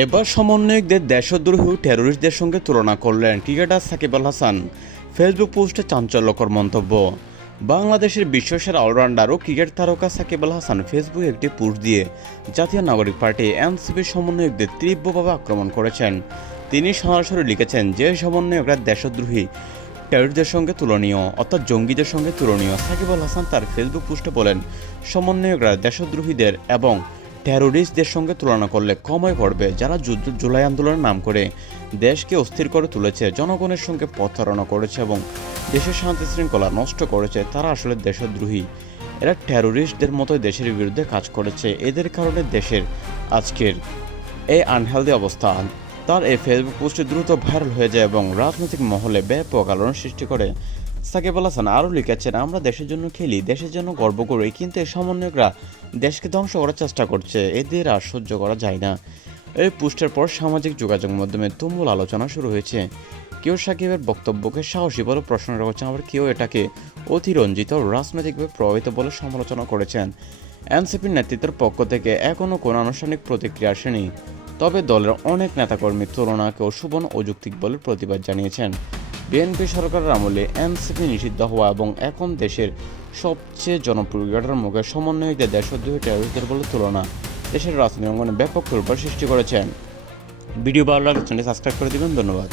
এবার সমন্বয়কদের দেশদ্রোহী ও টেরোরিস্টদের সঙ্গে তুলনা করলেন ক্রিকেটার সাকিব আল হাসান। ফেসবুক পোস্টে চাঞ্চল্যকর মন্তব্য। বাংলাদেশের বিশ্বসেরা অলরাউন্ডার ও ক্রিকেট তারকা সাকিব আল হাসান ফেসবুকে একটি পোস্ট দিয়ে জাতীয় নাগরিক পার্টি এনসিপির সমন্বয়কদের তীব্রভাবে আক্রমণ করেছেন। তিনি সরাসরি লিখেছেন যে সমন্বয়করা দেশদ্রোহী টেরোরিস্টদের সঙ্গে তুলনীয়, অর্থাৎ জঙ্গিদের সঙ্গে তুলনীয়। সাকিব আল হাসান তার ফেসবুক পোস্টে বলেন, সমন্বয়করা দেশদ্রোহীদের এবং টেরোরিস্টদের সঙ্গে তুলনা করলে কমই পড়বে। যারা জুলাই আন্দোলনের নাম করে দেশকে অস্থির করে তুলেছে, জনগণের সঙ্গে প্রতারণা করেছে এবং দেশের শান্তি শৃঙ্খলা নষ্ট করেছে, তারা আসলে দেশদ্রোহী। এরা টেরোরিস্টদের মতোই দেশের বিরুদ্ধে কাজ করেছে। এদের কারণে দেশের আজকের এই আনহেলদি অবস্থা। তার এই ফেসবুক পোস্টে দ্রুত ভাইরাল হয়ে যায় এবং রাজনৈতিক মহলে ব্যাপক আলোড়ন সৃষ্টি করে। সাকিব আল হাসান আরও লিখেছেন, আমরা দেশের জন্য খেলি, দেশের জন্য গর্ব করি, কিন্তু এই সমন্বয়করা দেশকে ধ্বংস করার চেষ্টা করছে, এদের আর সহ্য করা যায় না। এই পোস্টের পর সামাজিক যোগাযোগ মাধ্যমে তুমুল আলোচনা শুরু হয়েছে। কেউ সাকিবের বক্তব্যকে সাহসী বলে প্রশ্ন করেছেন, আবার কেউ এটাকে অতিরঞ্জিত রাজনৈতিকভাবে প্রভাবিত বলে সমালোচনা করেছেন। এনসিপির নেতৃত্বের পক্ষ থেকে এখনও কোনো আনুষ্ঠানিক প্রতিক্রিয়া আসেনি, তবে দলের অনেক নেতাকর্মী তুলনাকেও সুবর্ণ অযৌক্তিক বলে প্রতিবাদ জানিয়েছেন। বিএনপি সরকারের আমলে এনসিপি নিষিদ্ধ হওয়া এবং এখন দেশের সবচেয়ে জনপ্রিয় ক্রিকেটার মুখে সমন্বয়কদের দেশদ্রোহী টেরোরিস্টদের বলে তুলনা দেশের রাজনৈতিক অঙ্গনে ব্যাপক তোলপাড় সৃষ্টি করেছেন। ভিডিও ভালো লাগলে চ্যানেলটি সাবস্ক্রাইব করে দিবেন। ধন্যবাদ।